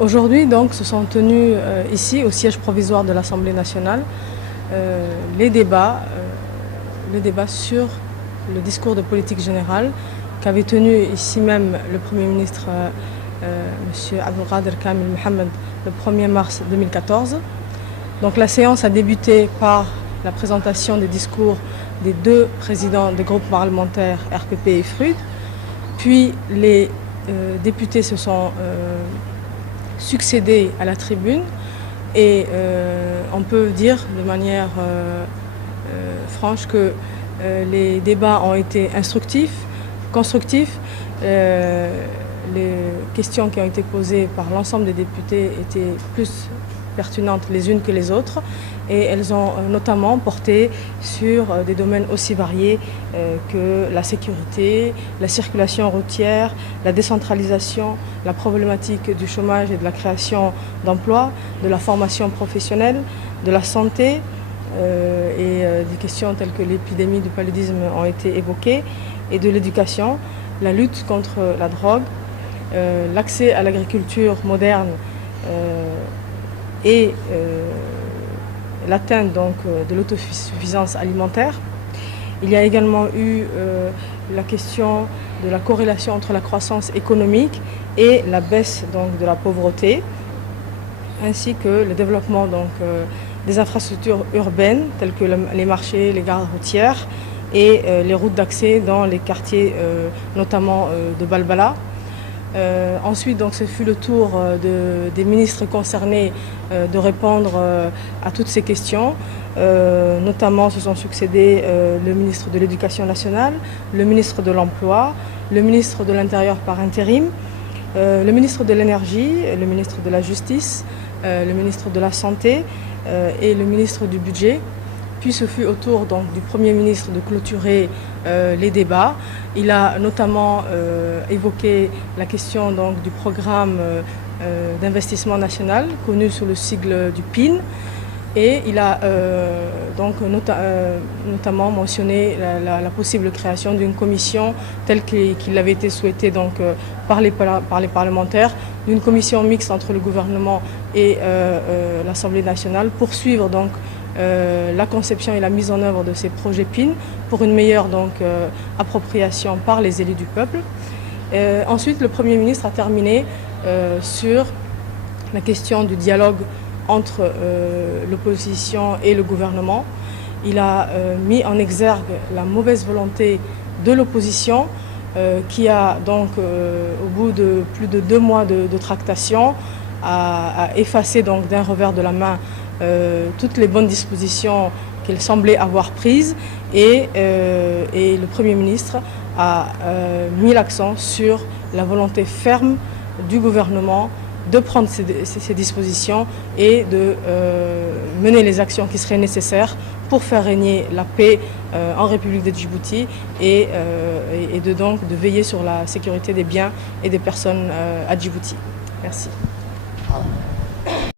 Aujourd'hui, donc, se sont tenus ici, au siège provisoire de l'Assemblée nationale, les débats sur le discours de politique générale qu'avait tenu ici même le Premier ministre M. Abdelkader Kamil Mohamed le 1er mars 2014. Donc la séance a débuté par la présentation des discours des deux présidents des groupes parlementaires RPP et FRUD. Puis les députés se sont succédés à la tribune et on peut dire de manière franche que les débats ont été instructifs, constructifs. Les questions qui ont été posées par l'ensemble des députés étaient plus pertinentes les unes que les autres et elles ont notamment porté sur des domaines aussi variés que la sécurité, la circulation routière, la décentralisation, la problématique du chômage et de la création d'emplois, de la formation professionnelle, de la santé et des questions telles que l'épidémie du paludisme ont été évoquées et de l'éducation, la lutte contre la drogue, l'accès à l'agriculture moderne et l'atteinte donc de l'autosuffisance alimentaire. Il y a également eu la question de la corrélation entre la croissance économique et la baisse donc de la pauvreté, ainsi que le développement donc des infrastructures urbaines telles que les marchés, les gares routières et les routes d'accès dans les quartiers notamment de Balbala. Ensuite, donc, ce fut le tour des ministres concernés de répondre à toutes ces questions. Notamment, se sont succédés le ministre de l'Éducation nationale, le ministre de l'Emploi, le ministre de l'Intérieur par intérim, le ministre de l'Énergie, le ministre de la Justice, le ministre de la Santé et le ministre du Budget. Puis ce fut au tour donc, du Premier ministre de clôturer les débats. Il a notamment évoqué la question donc, du programme d'investissement national, connu sous le sigle du PIN. Et il a notamment mentionné la possible création d'une commission telle qu'il avait été souhaité donc, par les parlementaires, d'une commission mixte entre le gouvernement et l'Assemblée nationale pour suivre donc, la conception et la mise en œuvre de ces projets PIN pour une meilleure donc, appropriation par les élus du peuple. Ensuite, le Premier ministre a terminé sur la question du dialogue entre l'opposition et le gouvernement. Il a mis en exergue la mauvaise volonté de l'opposition qui a donc, au bout de plus de 2 mois de tractation, a effacé donc d'un revers de la main toutes les bonnes dispositions qu'elle semblait avoir prises et le Premier ministre a mis l'accent sur la volonté ferme du gouvernement de prendre ces dispositions et de mener les actions qui seraient nécessaires pour faire régner la paix en République de Djibouti et de veiller sur la sécurité des biens et des personnes à Djibouti. Merci.